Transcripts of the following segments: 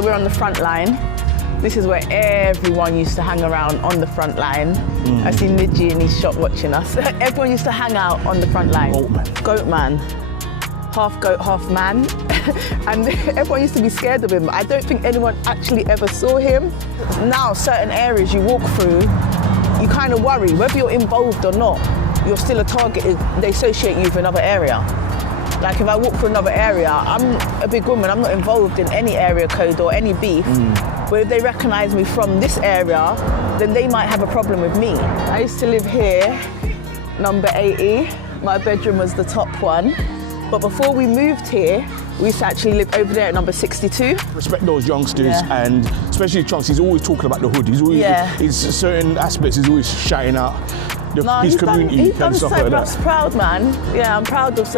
So we're on the front line. This is where everyone used to hang around on the front line. I see Nidji in his shop watching us. Everyone used to hang out on the front line. Goat man. Half goat, half man. And everyone used to be scared of him. I don't think anyone actually ever saw him. Now, certain areas you walk through, you kind of worry, whether you're involved or not, you're still a target. They associate you with another area. Like if I walk through another area, I'm a big woman, I'm not involved in any area code or any beef. But if they recognize me from this area, then they might have a problem with me. I used to live here, number 80. My bedroom was the top one. But before we moved here, we used to actually live over there at number 62. Respect those youngsters, and especially Trunks, he's always talking about the hood. He's always, in certain aspects, he's always shouting out his community he's done and stuff so like much that. Proud, man. Yeah, I'm proud of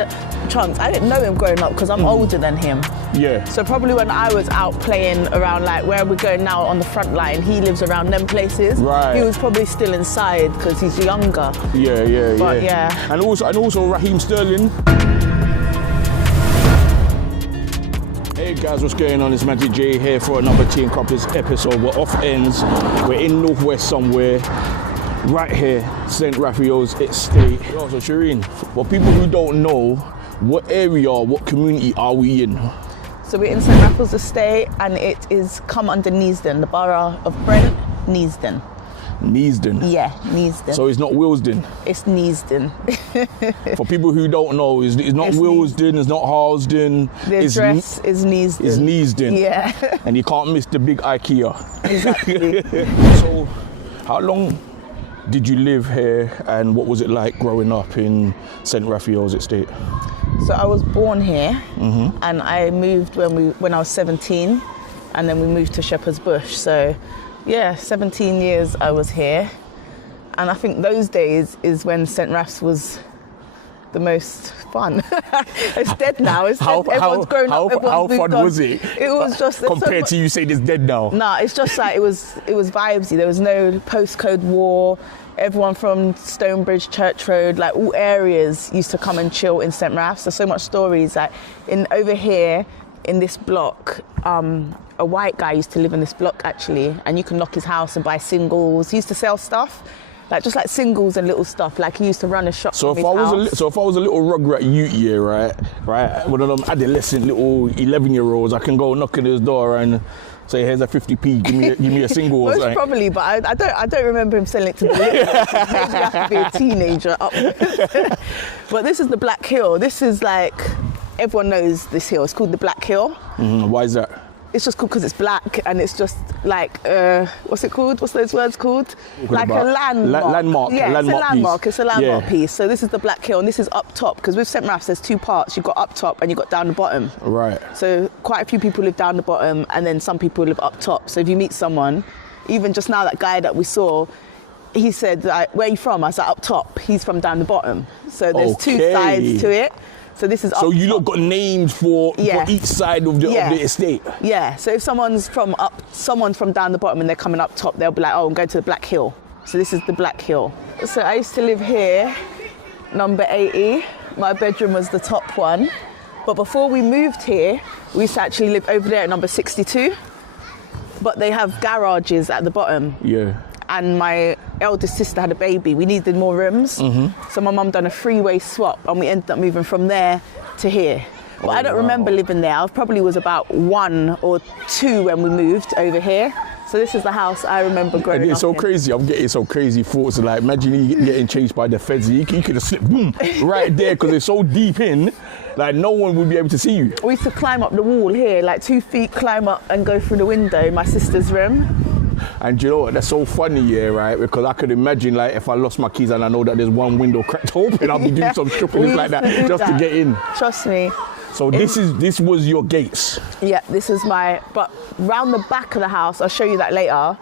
Trunks. I didn't know him growing up because I'm older than him. Yeah. So probably when I was out playing around, like where we're going now on the front line, he lives around them places. Right. He was probably still inside because he's younger. Yeah. Yeah. And also Raheem Sterling. Hey guys, what's going on? It's Magic J here for another Tea&Crumpets episode. We're off ends. We're in Northwest somewhere. Right here, St. Raphael's estate. So SHERINE, for people who don't know, what area, what community are we in? So we're in St. Raphael's estate and it is come under Neasden, the borough of Brent, Neasden. Neasden? Yeah, Neasden. So it's not Willesden? It's Neasden. For people who don't know, it's not Willesden, it's not Harlesden. The address is Neasden. It's Neasden. Yeah. And you can't miss the big IKEA. Exactly. So how long did you live here and what was it like growing up in St. Raphael's estate? So I was born here and I moved when I was 17 and then we moved to Shepherd's Bush. So yeah, 17 years I was here. And I think those days is when St. Raph's was the most fun. It's dead now. It's dead. Everyone's grown up. How fun was it? It was just compared to you saying it's dead now. Nah, it's just like it was vibesy. There was no postcode war. Everyone from Stonebridge, Church Road, like all areas used to come and chill in St. Raph's. There's so much stories. Like over here in this block, a white guy used to live in this block actually, and you can knock his house and buy singles. He used to sell stuff. Like just like singles and little stuff. Like he used to run a shop. So if I was a little rugrat youth here, right, one of them adolescent little 11-year-olds, I can go knock on his door and say, "Here's a 50p. Give me a single." Most like. Probably, but I don't remember him selling it to the little. Maybe I have to be a teenager up. But this is the Black Hill. This is like everyone knows this hill. It's called the Black Hill. Why is that? It's just called because it's black and it's just like, what's it called? What's those words called? Like a landmark. Landmark. Yeah, it's a landmark. It's a landmark piece. So this is the Black Hill and this is up top because with St. Raph's there's two parts. You've got up top and you've got down the bottom. Right. So quite a few people live down the bottom and then some people live up top. So if you meet someone, even just now that guy that we saw, he said, like, where are you from? I was like, up top. He's from down the bottom. So there's two sides to it. So this is up So you top. lot got names for each side of the estate? Yeah, so if someone's from down the bottom and they're coming up top, they'll be like, oh, I'm going to the Black Hill. So this is the Black Hill. So I used to live here, number 80. My bedroom was the top one. But before we moved here, we used to actually live over there at number 62. But they have garages at the bottom. Yeah. And my eldest sister had a baby. We needed more rooms. So my mum done a three-way swap and we ended up moving from there to here. But I don't remember living there. I probably was about 1 or 2 when we moved over here. So this is the house I remember growing up in. It's so crazy. I'm getting so crazy thoughts. Like, imagine you getting chased by the feds. You could have slipped, boom, right there because it's so deep in. Like, no one would be able to see you. We used to climb up the wall here, like 2 feet, climb up and go through the window in my sister's room. And you know what, that's so funny, yeah, right? Because I could imagine, like, if I lost my keys and I know that there's one window cracked open, I'll be doing some shopping like that just to get in. Trust me. So this was your gates? Yeah, this is but round the back of the house, I'll show you that later,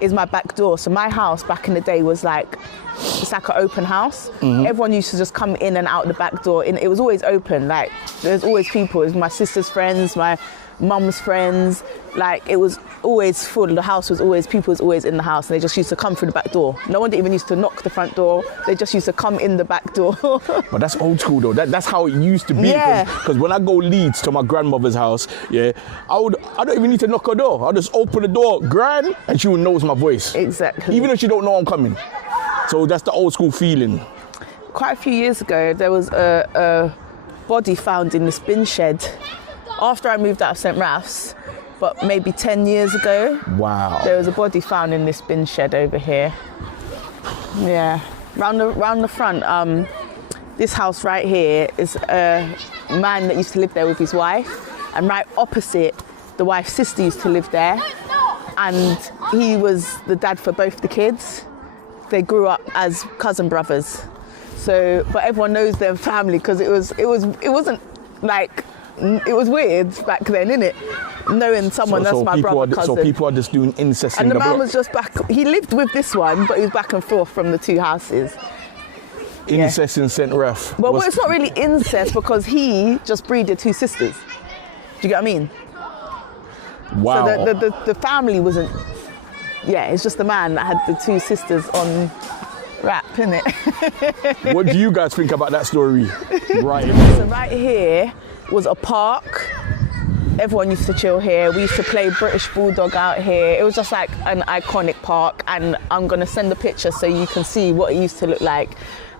is my back door. So my house back in the day was like, it's like an open house. Everyone used to just come in and out the back door. It was always open, like, there's always people. It was my sister's friends, my mum's friends. Like, it was always full. The house was always, people was always in the house, and they just used to come through the back door. No one even used to knock the front door. They just used to come in the back door. But that's old school though. That's how it used to be. Yeah. Because when I go Leeds to my grandmother's house, yeah, I don't even need to knock her door. I'll just open the door, Gran, and she will know my voice. Exactly. Even if she don't know I'm coming. So that's the old school feeling. Quite a few years ago, there was a body found in this bin shed after I moved out of St. Raph's. But maybe 10 years ago, wow, there was a body found in this bin shed over here. Yeah, round the front, this house right here is a man that used to live there with his wife, and right opposite, the wife's sister used to live there, and he was the dad for both the kids. They grew up as cousin brothers. So, but everyone knows their family because it wasn't like, it was weird back then, innit? Knowing someone that's my brother, cousin. So people are just doing incest in the the man block. was just back, he lived with this one, but he was back and forth from the two houses. Incest in St. Raph. Well, it's not really incest because he just breeded two sisters. Do you get what I mean? Wow. So the family wasn't, yeah, it's just the man that had the two sisters on rap, innit? What do you guys think about that story? Right. So right here was a park. Everyone used to chill here. We used to play British Bulldog out here. It was just like an iconic park, and I'm gonna send a picture so you can see what it used to look like.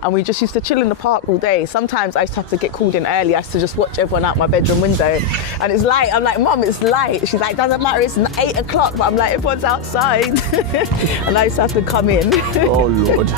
And we just used to chill in the park all day. Sometimes I used to have to get called in early. I used to just watch everyone out my bedroom window. And it's light. I'm like, Mum, it's light. She's like, doesn't matter, it's 8 o'clock. But I'm like, everyone's outside. And I used to have to come in. Oh, Lord.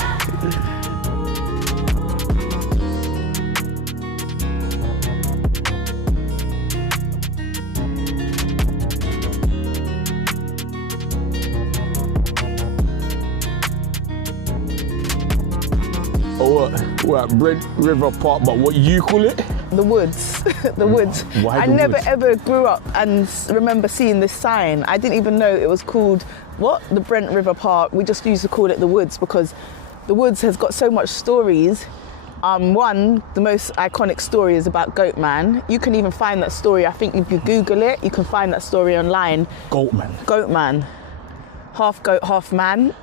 What, Brent River Park, but what you call it? The woods, the woods. Why I the never woods? ever grew up and remember seeing this sign. I didn't even know it was called, what? The Brent River Park. We just used to call it the woods because the woods has got so much stories. One, the most iconic story is about Goatman. You can even find that story, I think if you Google it, you can find that story online. Goatman. Half goat, half man.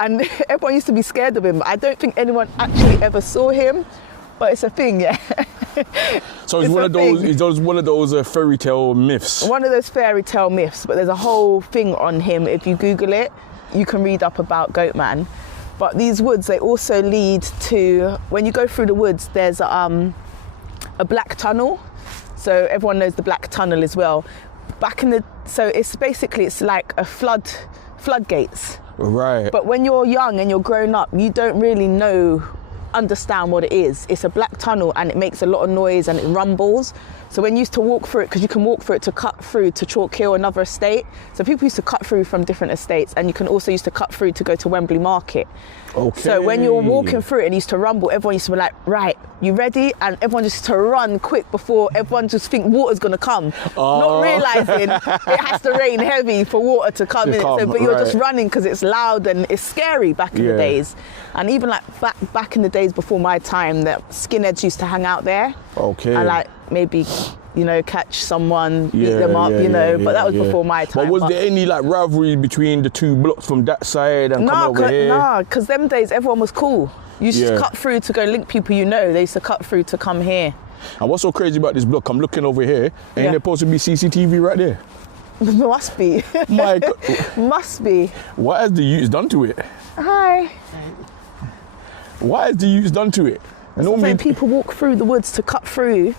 And everyone used to be scared of him. But I don't think anyone actually ever saw him, but it's a thing, yeah. So it's one of those fairy tale myths. One of those fairy tale myths, but there's a whole thing on him. If you Google it, you can read up about Goatman. But these woods, they also lead to, when you go through the woods, there's a black tunnel. So everyone knows the black tunnel as well. So it's basically, it's like a floodgates. Right. But when you're young and you're grown up, you don't really understand what it is. It's a black tunnel and it makes a lot of noise and it rumbles. So when you used to walk through it, because you can walk through it to cut through to Chalk Hill, another estate. So people used to cut through from different estates, and you can also used to cut through to go to Wembley Market. Okay. So when you're walking through it and it used to rumble, everyone used to be like, right, you ready? And everyone just used to run quick before everyone just think water's gonna come. Not realising it has to rain heavy for water to come in. So, but you're just running because it's loud and it's scary back in the days. And even like back in the days before my time, that skinheads used to hang out there. Okay. And like maybe, catch someone, beat them up, but that was before my time. But was there any like rivalry between the two blocks from that side and come over here? No, because them days everyone was cool. You used to cut through to go link people They used to cut through to come here. And what's so crazy about this block, I'm looking over here, ain't there supposed to be CCTV right there? Must be. My God. Must be. What has the youths done to it? Hi. What has the youths done to it? And normally people walk through the woods to cut through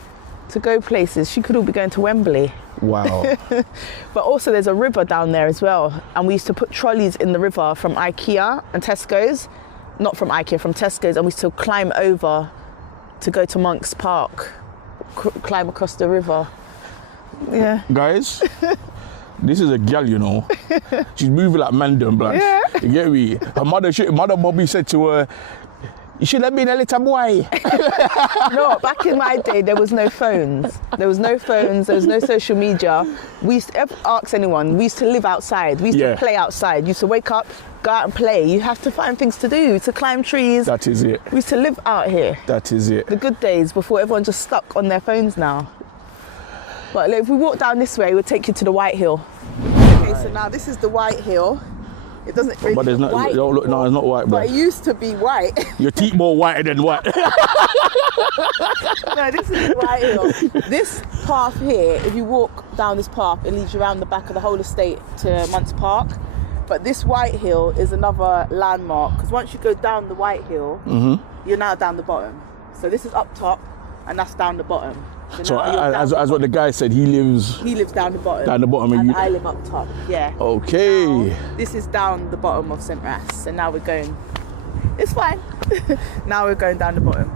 to go places. She could all be going to Wembley. Wow. But also there's a river down there as well. And we used to put trolleys in the river from IKEA and Tesco's. Not from IKEA, from Tesco's. And we used to climb over to go to Monk's Park. Climb across the river. Yeah. Guys, this is a gal, She's moving like Mandem, blood. Yeah. You get me? Her mother Bobby said to her, you should have been a little boy. No, back in my day, there was no phones. There was no social media. We used to ask anyone, we used to live outside. We used to play outside. We used to wake up, go out and play. You have to find things to do, to climb trees. That is it. We used to live out here. That is it. The good days before everyone's just stuck on their phones now. But if we walk down this way, we'll take you to the White Hill. Okay, so now this is the White Hill. It doesn't really But there's not, white. no, it's not white, But it used to be white. Your teeth more whiter than white. No, this is the White Hill. This path here, if you walk down this path, it leads you around the back of the whole estate to Munts Park. But this White Hill is another landmark, because once you go down the White Hill, you're now down the bottom. So this is up top, and that's down the bottom. So as what the guy said, he lives down the bottom. Down the bottom, and I live up top. Yeah. Okay. Now, this is down the bottom of St. Raph's, and now we're going. It's fine. Now we're going down the bottom.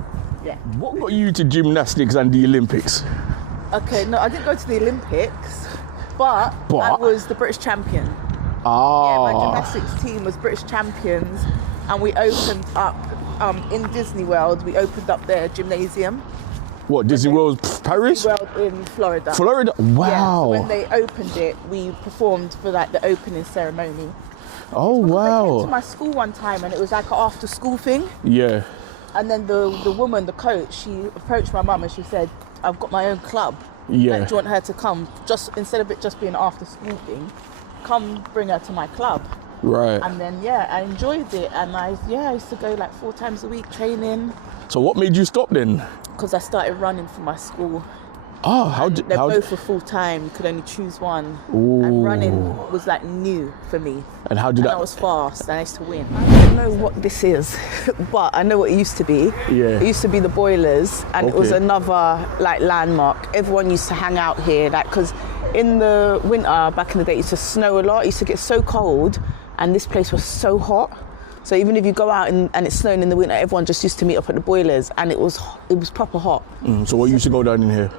Yeah. What got you to gymnastics and the Olympics? Okay, no, I didn't go to the Olympics, but I was the British champion. Yeah, my gymnastics team was British champions, and we opened up in Disney World. We opened up their gymnasium. What, Disney World Paris? Disney World in Florida. Florida? Wow. Yeah, so when they opened it, we performed for like the opening ceremony. Oh, wow. I came to my school one time, and it was like an after school thing. Yeah. And then the woman, the coach, she approached my mum and she said, I've got my own club. Yeah. Like, do you want her to come? Just instead of it just being an after school thing, come bring her to my club. Right. And then, yeah, I enjoyed it. And I used to go like 4 times a week training. So what made you stop then? Because I started running for my school. Oh, They're both for full time. You could only choose one. Ooh. And running was like new for me. And how did that? I was fast. And I used to win. I don't know what this is, but I know what it used to be. Yeah. It used to be the boilers, and it was another like landmark. Everyone used to hang out here, like because in the winter back in the day, it used to snow a lot. It used to get so cold, and this place was so hot. So even if you go out and it's snowing in the winter, everyone just used to meet up at the boilers, and it was proper hot. So what used to go down in here?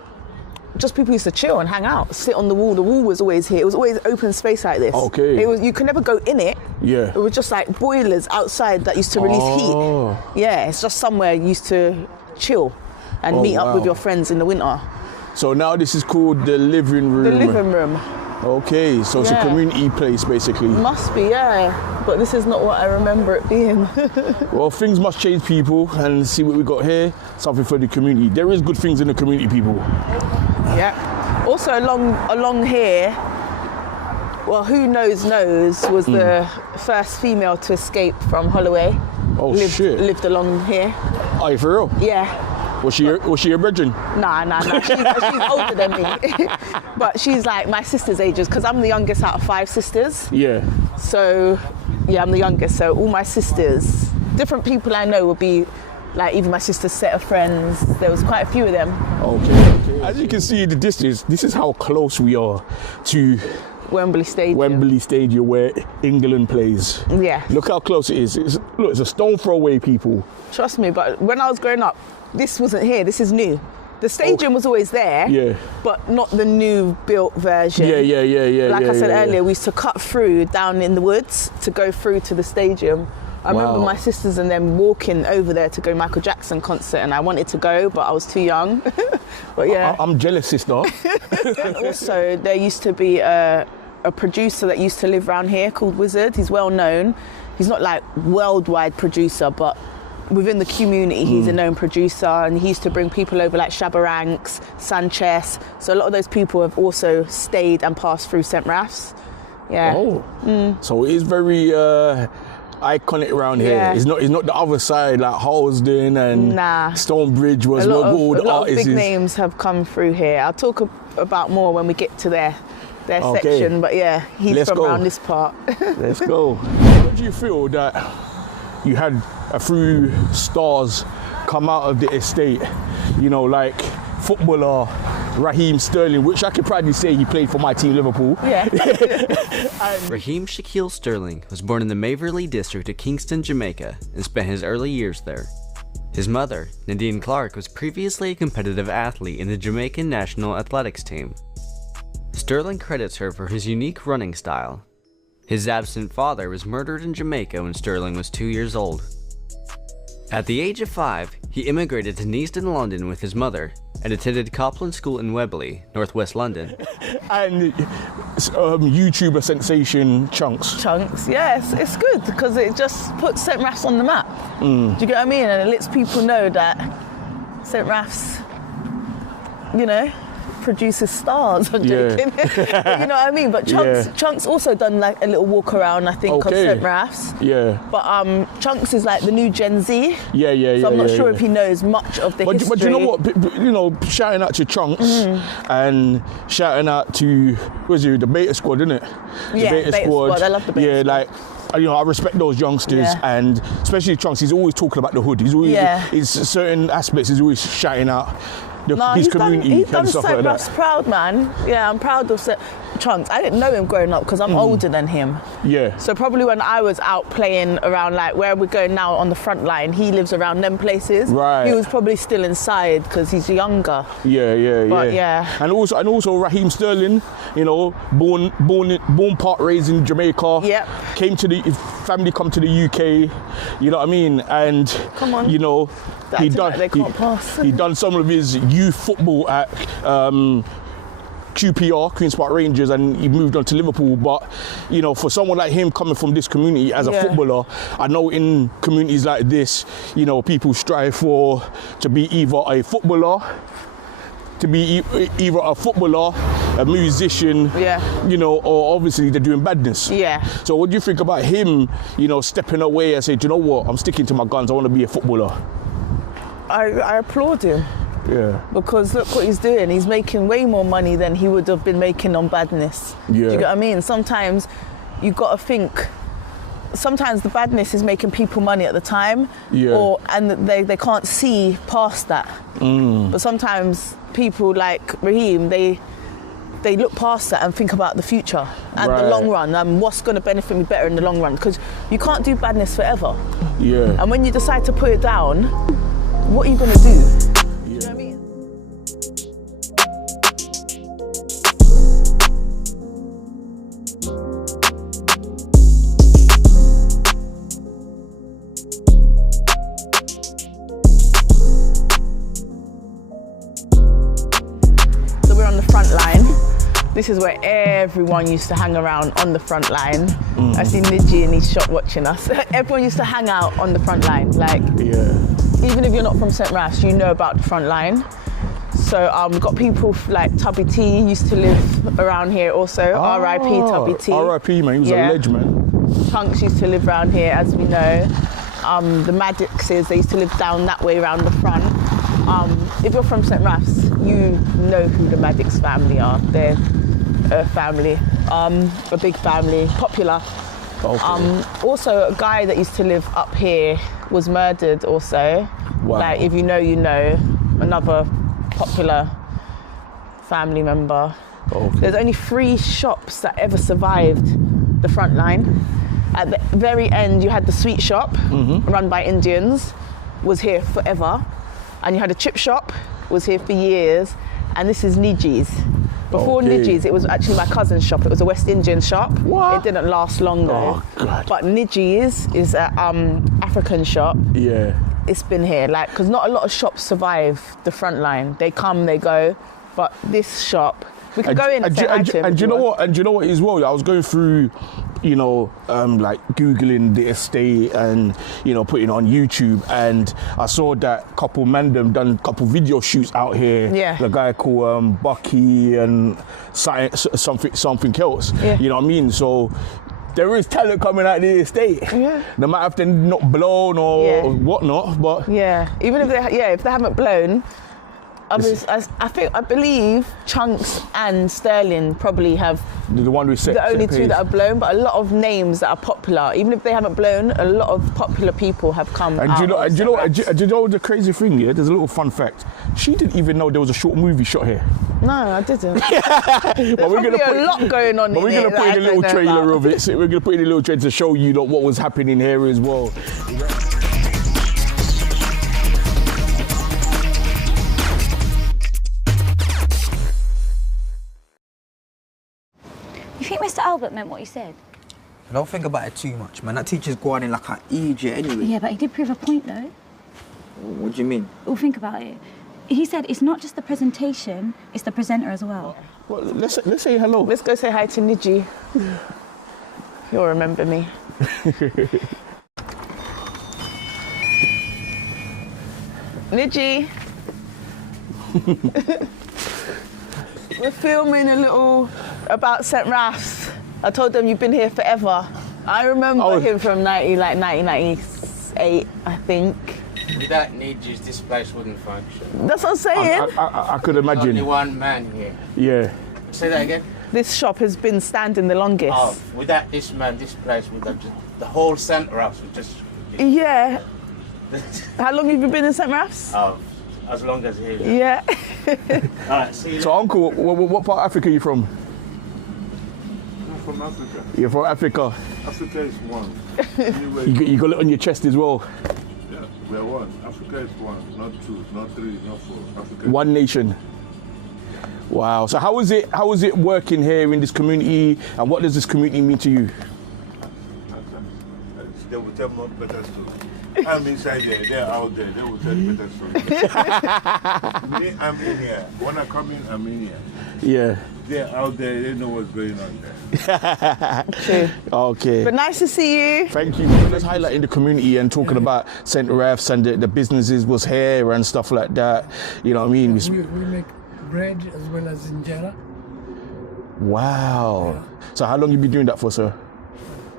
Just people used to chill and hang out, sit on the wall. The wall was always here. It was always open space like this. Okay. It was, you could never go in it. Yeah. It was just like boilers outside that used to release heat. Yeah, it's just somewhere you used to chill and meet up with your friends in the winter. So now this is called the living room. The living room. Okay, so it's a community place basically. Must be, yeah. But this is not what I remember it being. Well, things must change, people, and see what we got here. Something for the community. There is good things in the community, people. Yeah. Also along here, well, who knows was the first female to escape from Holloway. Oh, shit. Lived along here. Are you for real? Yeah. Was she a virgin? Nah. She's older than me. But she's like my sister's ages, because I'm the youngest out of 5 sisters. Yeah. So, yeah, I'm the youngest. So all my sisters, different people I know would be like even my sister's set of friends. There was quite a few of them. Okay. As you can see in the distance, this is how close we are to Wembley Stadium where England plays. Yeah. Look how close it is. It's a stone throw away, people. Trust me, but when I was growing up, this wasn't here. This is new. The stadium was always there, but not the new built version. Yeah. Like I said earlier, we used to cut through down in the woods to go through to the stadium. I remember my sisters and them walking over there to go Michael Jackson concert, and I wanted to go, but I was too young. But yeah. I'm jealous, sister. And also, there used to be a producer that used to live around here called Wizard. He's well known. He's not like worldwide producer, but within the community, he's a known producer, and he used to bring people over like Shabba Ranks, Sanchez. So a lot of those people have also stayed and passed through St. Raph's. Yeah. Oh. So it is very iconic around here. Yeah. It's not the other side like Halsden and Stonebridge was where all the artists. Of big names have come through here. I'll talk about more when we get to their section, but yeah, he's from around this part. Let's go. How do you feel that you had a few stars come out of the estate? You know, like footballer Raheem Sterling, which I could proudly say he played for my team, Liverpool. Yeah. Raheem Shaquille Sterling was born in the Maverley district of Kingston, Jamaica, and spent his early years there. His mother, Nadine Clark, was previously a competitive athlete in the Jamaican national athletics team. Sterling credits her for his unique running style. His absent father was murdered in Jamaica when Sterling was 2 years old. At the age of 5, he immigrated to Neasden, London with his mother, and attended Copland School in Webley, northwest London. And YouTuber sensation Chunks. Yes, it's good because it just puts St. Raph's on the map. Do you get what I mean? And it lets people know that St. Raph's, you know, produces stars. I'm joking. But you know what I mean? But Chunks also done like a little walk around, I think, of St. RAPHS. Yeah. But Chunks is like the new Gen Z. Yeah. So I'm not sure if he knows much of the history. But you know what? You know, shouting out to Chunks and shouting out to, the Beta Squad, isn't it? Yeah, Beta Squad. I love the Beta Squad. Like, you know, I respect those youngsters, and especially Chunks. He's always talking about the hood. He's always, in certain aspects, he's always shouting out his community he's done and stuff like that. Proud, man. Yeah, I'm proud of Chunks. I didn't know him growing up because I'm older than him. Yeah. So probably when I was out playing around, like where we're going now on the front line, he lives around them places. Right. He was probably still inside because he's younger. Yeah. And also Raheem Sterling, you know, born part raised in Jamaica. Yep. Family come to the UK. You know what I mean? And come on. You know, he done some of his youth football at QPR, Queen's Park Rangers, and he moved on to Liverpool. But you know, for someone like him coming from this community as a footballer, I know in communities like this, you know, people strive to be either a footballer, a musician, you know, or obviously they're doing badness. Yeah. So what do you think about him, you know, stepping away and saying, do you know what, I'm sticking to my guns, I want to be a footballer? I applaud him. Yeah. Because look what he's doing. He's making way more money than he would have been making on badness. Yeah. Do you get what I mean? Sometimes you got to think. Sometimes the badness is making people money at the time, and they can't see past that. But sometimes people like Raheem, they look past that and think about the future and the long run and what's going to benefit me better in the long run. Because you can't do badness forever. Yeah. And when you decide to put it down, what are you going to do? You know what I mean? So we're on the front line. This is where everyone used to hang around on the front line. I see Niji in his shop watching us. Everyone used to hang out on the front line. Like, even if you're not from St. RAPHS, you know about the front line. So we've got people like Tubby T used to live around here also. R.I.P. Tubby T. R.I.P. man, he was a legend, man. Chunks used to live around here, as we know. The Maddixes, they used to live down that way around the front. If you're from St. RAPHS, you know who the Maddix family are. They're a family, a big family, popular. Okay. Also, a guy that used to live up here was murdered also. Wow. Like, if you know, you know. Another popular family member. Okay. There's only 3 shops that ever survived the front line. At the very end, you had the sweet shop, run by Indians, was here forever. And you had a chip shop, was here for years. And this is Niji's. Before Niji's, it was actually my cousin's shop. It was a West Indian shop. What? It didn't last long though. Oh, God. But Niji's is an African shop. Yeah. It's been here, like, because not a lot of shops survive the front line. They come, they go. But this shop, we can go in and say hi to him. And do you know what? And do you know what as well? I was going through, you know, like Googling the estate and, you know, putting it on YouTube, and I saw that couple Mandem done a couple video shoots out here. Yeah. The guy called Bucky and something else. Yeah. You know what I mean? So there is talent coming out of the estate. Yeah. They might have to not blown or whatnot, but even if they haven't blown. I believe Chunks and Sterling probably have the only two that have blown, but a lot of names that are popular, even if they haven't blown, a lot of popular people have come out. And do you know the crazy thing here? There's a little fun fact. She didn't even know there was a short movie shot here. No, I didn't. But we're gonna put a lot going on. But we're gonna put in a little trailer of it. So we're gonna put in a little trailer to show you what was happening here as well. You think Mr. Albert meant what he said? I don't think about it too much, man. That teacher's going in like an idiot anyway. Yeah, but he did prove a point, though. What do you mean? Well, think about it. He said it's not just the presentation, it's the presenter as well. Well, let's say hello. Let's go say hi to Niji. He'll remember me. Niji. We're filming a little about St. RAPHS. I told them you've been here forever. I remember him from 1998, I think. Without Neasden, this place wouldn't function. That's what I'm saying. I could imagine. Only one man here. Yeah. Say that again? This shop has been standing the longest. Oh, without this man, this place would have just, the whole St. RAPHS would just... Yeah. How long have you been in St. RAPHS? Oh, as long as here. Yeah. Alright, see you. So, Uncle, what part of Africa are you from? I'm from Africa. You're from Africa. Africa is one. You got it on your chest as well. Yeah, we're one. Africa is one, not two, not three, not four. Africa. One nation. Wow. So how is it working here in this community, and what does this community mean to you? They will tell more better story. I'm inside there, they're out there, they will tell better story. Me, I'm in here. When I come in, I'm in here. Yeah. They're out there, they know what's going on there. True. Okay. But nice to see you. Thank you. Let's highlight in the community and talking about St. RAPHS and the businesses was here and stuff like that. You know what I mean? We make bread as well as injera. Wow. Yeah. So how long you been doing that for, sir?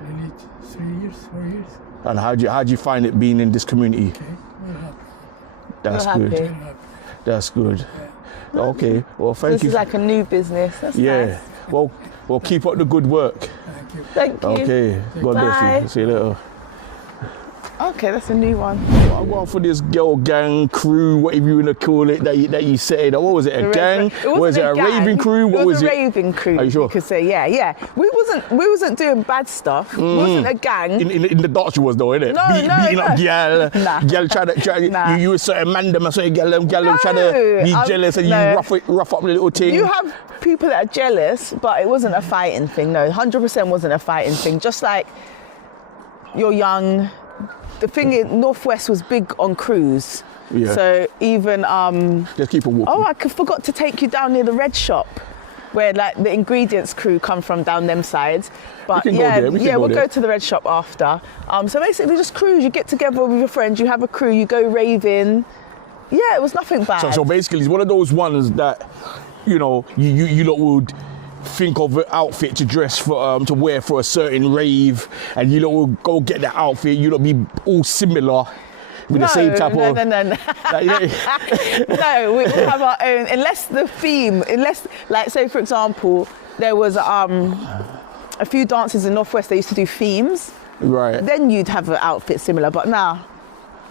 Nearly 3 years, 4 years. And how do you find it being in this community? Okay, we're happy. That's We're good. happy. That's good. Yeah. Okay. Well, thank you. This is like a new business. That's nice. Well, keep up the good work. Thank you. Thank you. Okay. God bless Bye. you. See you later. Okay, that's a new one. I want for this girl gang crew, whatever you want to call it, that you said. What was it? A gang? Was it a raving crew? What was it? it? A raving crew. Are you sure? You could say, yeah. We wasn't doing bad stuff. We wasn't a gang. In the dance you was though, innit? No, beating up girl. Nah. Girl try Nah. you was certain man them, so girl try to be jealous and you rough up the little thing. You have people that are jealous, but it wasn't a fighting thing. No, 100% wasn't a fighting thing. Just like you're young. The thing is, Northwest was big on crews. Yeah. So even just keep it walking. Oh, I forgot to take you down near the red shop, where like the ingredients crew come from down them sides. But we can go there. We'll go to the red shop after. So basically, just crews. You get together with your friends. You have a crew. You go raving. Yeah, it was nothing bad. So basically, it's one of those ones that you lot would think of an outfit to dress for, to wear for a certain rave, and you lot will go get that outfit. You lot be all similar with the same type of. No. No, we have our own. Unless like say for example, there was a few dances in Northwest. They used to do themes. Right. Then you'd have an outfit similar, but now.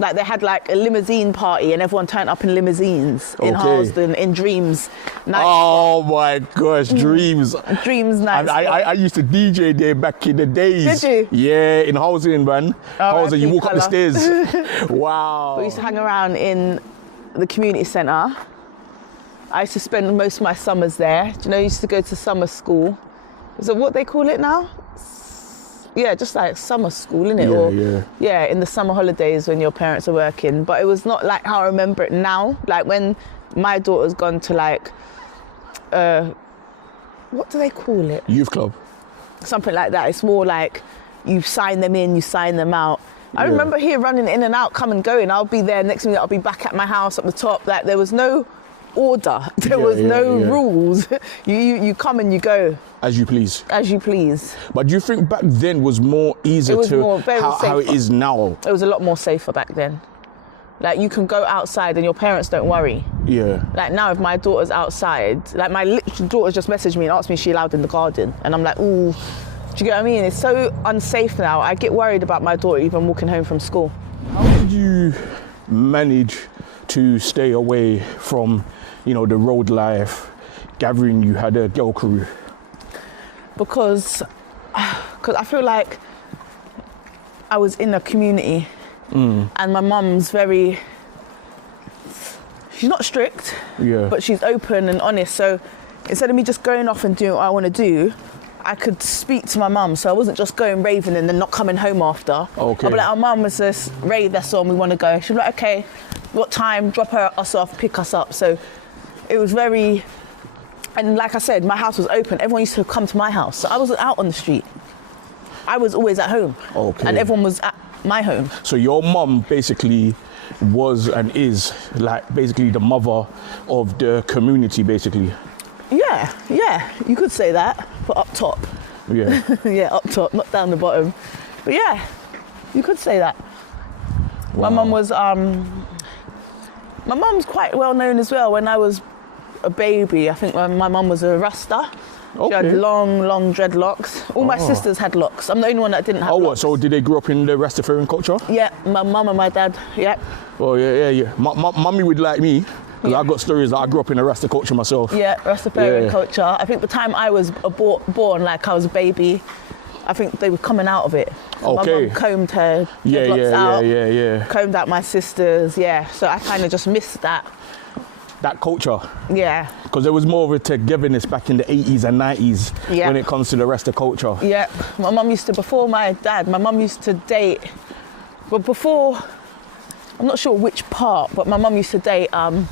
Like they had like a limousine party and everyone turned up in limousines in Harlesden, in Dreams. Oh my gosh, Dreams. Dreams nights. I used to DJ there back in the days. Did you? Yeah, in Housing, man. Housing, you walk up the stairs. Wow. We used to hang around in the community centre. I used to spend most of my summers there. Do you know, I used to go to summer school. Is it what they call it now? Yeah, just like summer school, innit? Yeah, in the summer holidays when your parents are working. But it was not like how I remember it now. Like when my daughter's gone to like, what do they call it? Youth club. Something like that. It's more like you sign them in, you sign them out. I remember here running in and out, come and going. I'll be there, next minute I'll be back at my house up the top. Like there was no order. There was no rules. You come and you go. As you please. As you please. But do you think back then was more easier how it is now? It was a lot more safer back then. Like you can go outside and your parents don't worry. Yeah. Like now if my daughter's outside, like my daughter's just messaged me and asked me if she's allowed in the garden. And I'm like, ooh, do you get what I mean? It's so unsafe now. I get worried about my daughter even walking home from school. How did you manage to stay away from, the road life, gathering you had a girl crew? Because I feel like I was in a community and my mum's she's not strict, but she's open and honest. So instead of me just going off and doing what I want to do, I could speak to my mum. So I wasn't just going raving and then not coming home after. Okay. I'd be like, our mum was this rave that's on, we want to go. She'd be like, okay, what time? Drop us off, pick us up. So it was very... And like I said, my house was open. Everyone used to come to my house. So I wasn't out on the street. I was always at home. Okay. And everyone was at my home. So your mum basically was and is like basically the mother of the community, basically. Yeah, you could say that, but up top. Yeah. Yeah, up top, not down the bottom. But yeah, you could say that. Wow. My mum was, my mum's quite well known as well. When I was a baby, I think my mum was a Rasta. She had long dreadlocks. All my sisters had locks. I'm the only one that didn't have locks. What? So did they grow up in the Rastafarian culture? Yeah, my mum and my dad, yeah. Oh, yeah. Mummy would like me, because I got stories that I grew up in the Rasta culture myself. Yeah, Rastafarian culture. I think the time I was born, like I was a baby, I think they were coming out of it. So my mum combed her dreadlocks out, combed out my sisters, So I kind of just missed that. That culture. Yeah. Because there was more of a togetherness back in the 80s and 90s when it comes to the Rasta culture. Yeah. My mum used to, before my dad, my mum used to date, but before, I'm not sure which part, but my mum used to date a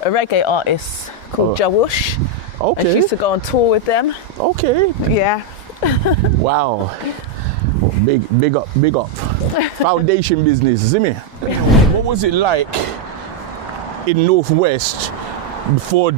reggae artist called Jawush. Okay. And she used to go on tour with them. Okay. Yeah. Wow. Big up. Foundation business, isn't it? What was it like in Northwest before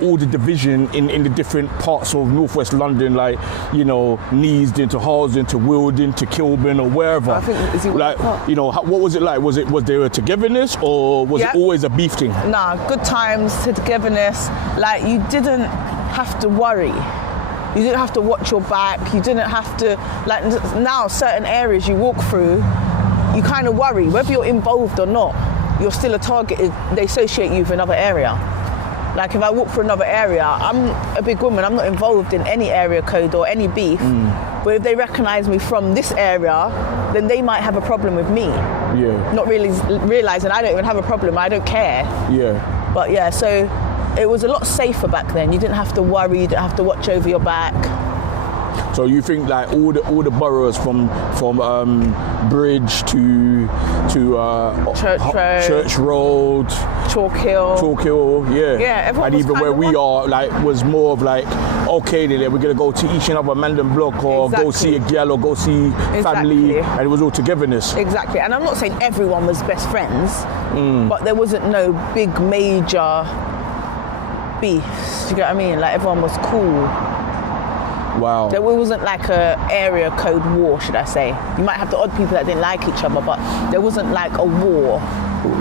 all the division in the different parts of Northwest London, like, you know, Neasden to Halsden to Wilden to Kilburn or wherever? I think, what was it like? Was there a togetherness, or was it always a beef thing? Nah, good times, togetherness. Like, you didn't have to worry. You didn't have to watch your back. You didn't have to, like, now certain areas you walk through, you kind of worry, whether you're involved or not, you're still a target. They associate you with another area. Like, if I walk through another area, I'm a big woman, I'm not involved in any area code or any beef. But if they recognize me from this area, then they might have a problem with me. Yeah. Not really realizing I don't even have a problem, I don't care. Yeah. But yeah, so it was a lot safer back then. You didn't have to worry, you didn't have to watch over your back. So you think like all the boroughs from Bridge to Church Road, Chalk Hill, yeah, and even where we are, like, was more of like, okay, then we're gonna go to each and other Mandan block or go see a girl or go see family, and it was all togetherness. Exactly, and I'm not saying everyone was best friends, but there wasn't no big major beefs. Do you get what I mean? Like, everyone was cool. Wow. There wasn't like a area code war, should I say. You might have the odd people that didn't like each other, but there wasn't like a war.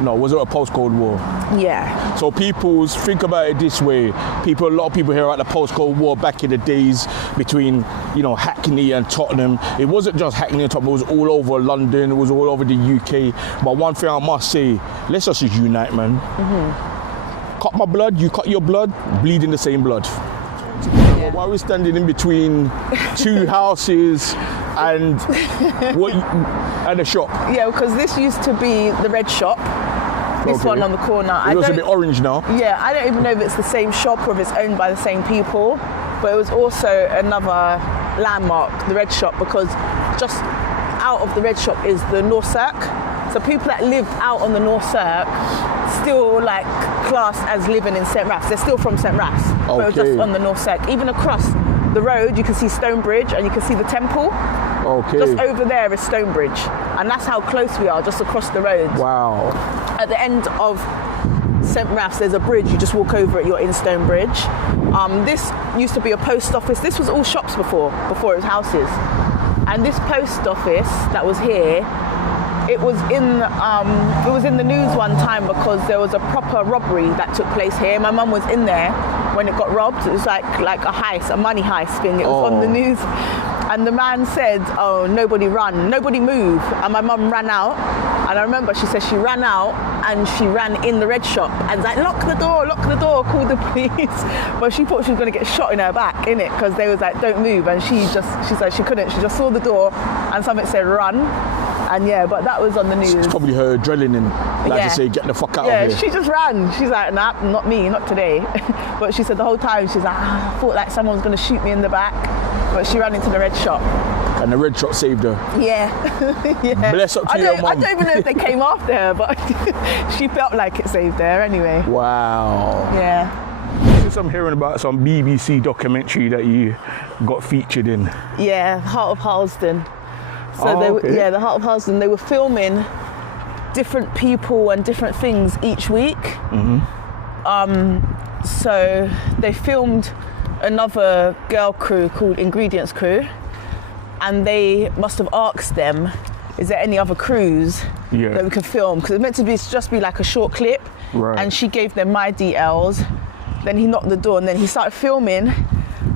No, was it a postcode war? Yeah. So think about it this way. A lot of people hear about the postcode war back in the days between, you know, Hackney and Tottenham. It wasn't just Hackney and Tottenham, it was all over London, it was all over the UK. But one thing I must say, let's just unite, man. Cut my blood, you cut your blood, bleed in the same blood. Why are we standing in between two houses and a shop? Yeah, because this used to be the red shop. This one on the corner. It was a bit orange now. Yeah, I don't even know if it's the same shop or if it's owned by the same people. But it was also another landmark, the red shop, because just out of the red shop is the North Cirque. So people that lived out on the North Cirque still like classed as living in St. Raph's. They're still from St. Raph's, but just on the North Cirque. Even across the road, you can see Stonebridge and you can see the temple. Okay. Just over there is Stonebridge, and that's how close we are, just across the road. Wow. At the end of St. Raph's, there's a bridge. You just walk over it, you're in Stonebridge. This used to be a post office. This was all shops before it was houses. And this post office that was here, it was in the news one time because there was a proper robbery that took place here. My mum was in there when it got robbed. It was like a heist, a money heist thing. It was on the news. And the man said, oh, nobody run, nobody move. And my mum ran out. And I remember she said she ran out and she ran in the red shop and was like, lock the door, call the police. But she thought she was going to get shot in her back, innit? Because they was like, don't move. And she said she couldn't. She just saw the door and something said run. And yeah, but that was on the news. It's probably her adrenaline, to say, get the fuck out of here. Yeah, she just ran. She's like, nah, not me, not today. But she said the whole time, she's like, I thought like someone was going to shoot me in the back. But she ran into the red shop. And the red shop saved her. Yeah. Yeah. Bless up to your mum. I don't even know if they came after her, but she felt like it saved her anyway. Wow. Yeah. Since I'm hearing about some BBC documentary that you got featured in. Yeah, Heart of Harlesden. So the Heart of Harlesden, they were filming different people and different things each week. So they filmed another girl crew called Ingredients Crew, and they must have asked them, is there any other crews that we could film? Because it's meant to be just be like a short clip. Right. And she gave them my details. Then he knocked the door and then he started filming.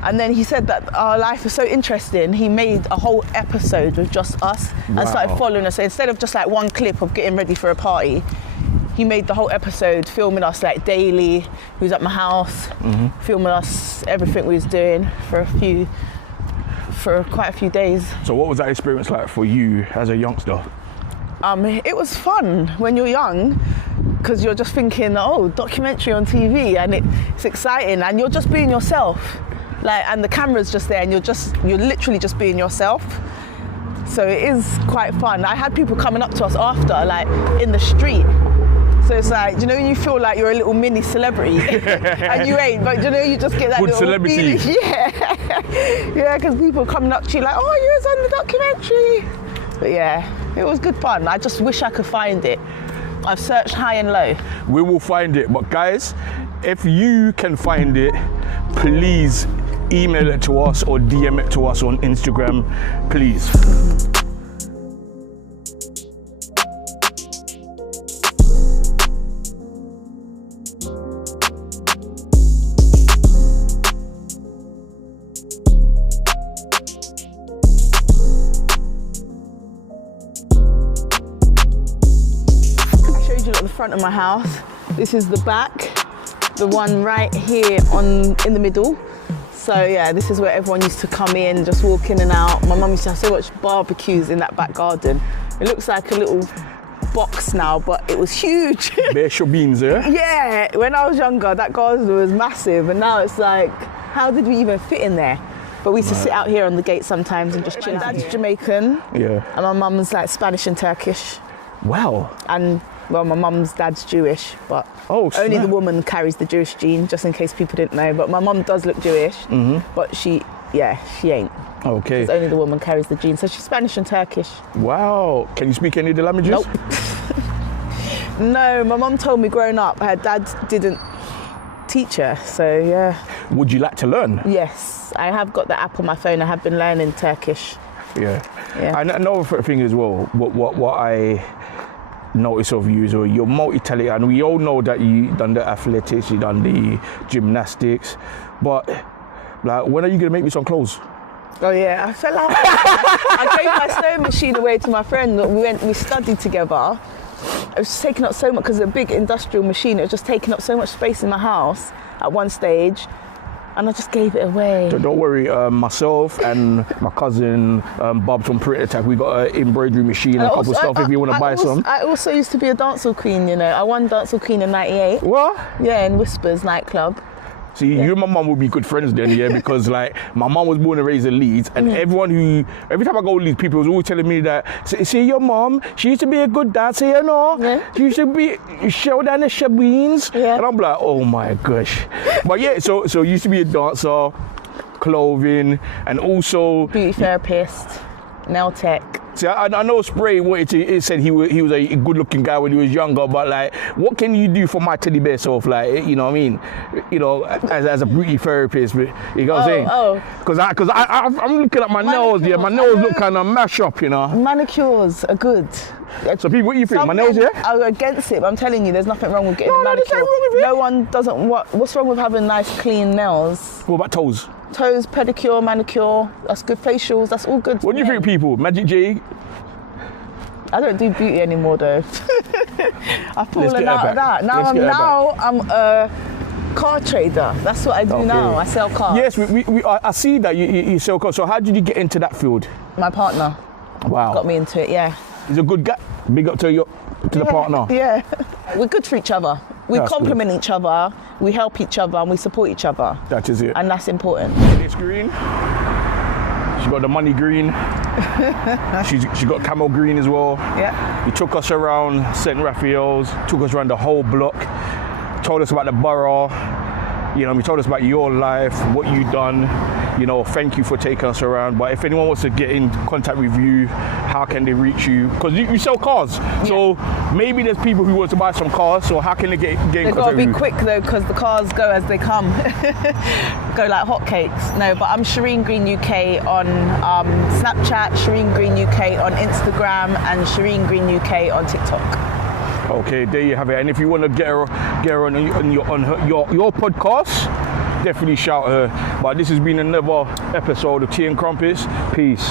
And then he said that our life was so interesting, he made a whole episode with just us and started following us. So instead of just like one clip of getting ready for a party, he made the whole episode filming us like daily. He was at my house, filming us everything we was doing for quite a few days. So what was that experience like for you as a youngster? It was fun when you're young, because you're just thinking, oh, documentary on TV, and it's exciting, and you're just being yourself. And the camera's just there, and you're literally just being yourself. So it is quite fun. I had people coming up to us after, like in the street. So it's like, you know, you feel like you're a little mini celebrity, and you ain't, but you know, you just get that Good little celebrity. feeling. Yeah, because people coming up to you like, oh, you was on the documentary. But yeah, it was good fun. I just wish I could find it. I've searched high and low. We will find it, but guys, if you can find it, please email it to us or DM it to us on Instagram, please. Front of my house. This is the back, the one right here in the middle. So yeah, this is where everyone used to come in, just walk in and out. My mum used to have so much barbecues in that back garden. It looks like a little box now, but it was huge. Bare beans, yeah? Yeah, when I was younger, that garden was massive, and now it's like, how did we even fit in there? But we used to sit out here on the gate sometimes and just chill. My dad's Jamaican, and my mum's like Spanish and Turkish. Wow. And well, my mum's dad's Jewish, but only the woman carries the Jewish gene, just in case people didn't know. But my mum does look Jewish, but she ain't. Okay. Because only the woman carries the gene. So she's Spanish and Turkish. Wow. Can you speak any of the languages? Nope. No, my mum told me growing up, her dad didn't teach her, so yeah. Would you like to learn? Yes, I have got the app on my phone. I have been learning Turkish. Yeah. And another thing as well, what I notice of you is you're multi-talented, and we all know that you done the athletics, you done the gymnastics, but like, when are you gonna make me some clothes? Oh yeah, I fell out. I gave my sewing machine away to my friend. We studied together. It was taking up so much, because it's a big industrial machine. It was just taking up so much space in my house at one stage. And I just gave it away. Don't worry, myself and my cousin Bob from Pretty Attack, we got an embroidery machine and a couple of stuff if you want to buy some. I also used to be a dancehall queen, you know. I won dancehall queen in '98. What? Yeah, in Whispers nightclub. See, you and my mum would be good friends then, yeah, because like my mum was born and raised in Leeds, and every time I go to Leeds, people was always telling me that, see your mum, she used to be a good dancer, you know. Yeah. She used to show down the shabeens. Yeah. And I'm like, oh my gosh. But yeah, so you used to be a dancer, clothing, and also beauty therapist, nail tech. See, I know Spray said he was a good-looking guy when he was younger, but like, what can you do for my teddy bear self? Like, you know what I mean? You know, as a beauty therapist, you know what I'm saying? Because I'm looking at my nails, yeah. My nails look kind of mash up, you know. Manicures are good. So people, what do you think? My nails, yeah? I'm against it, but I'm telling you, there's nothing wrong with getting a manicure. No one doesn't. What's wrong with having nice, clean nails? What about toes? Toes, pedicure, manicure, that's good. Facials, that's all good. What do you think, people? Magic J? I don't do beauty anymore, though. I've fallen out of that. Now I'm a car trader. That's what I do now. I sell cars. Yes, I see that you sell cars. So how did you get into that field? My partner. Wow. Got me into it, yeah. He's a good guy. Big up to the partner. Yeah. We're good for each other. We complement each other, we help each other, and we support each other. That is it. And that's important. It's green. She got the money green. she got camel green as well. Yeah. He took us around St. Raphael's, took us around the whole block, told us about the borough. You know, he told us about your life, what you done. you know, thank you for taking us around. But if anyone wants to get in contact with you, how can they reach you? Because you sell cars, so maybe there's people who want to buy some cars. So how can they get in They've contact got to with be you? quick though, because the cars go as they come. Go like hotcakes. No, but I'm Shireen Green UK on Snapchat, Shireen Green UK on Instagram, and Shireen Green UK on TikTok. Okay, there you have it. And if you want to get her on your podcast, definitely shout her. But this has been another episode of Tea and Crumpets. Peace.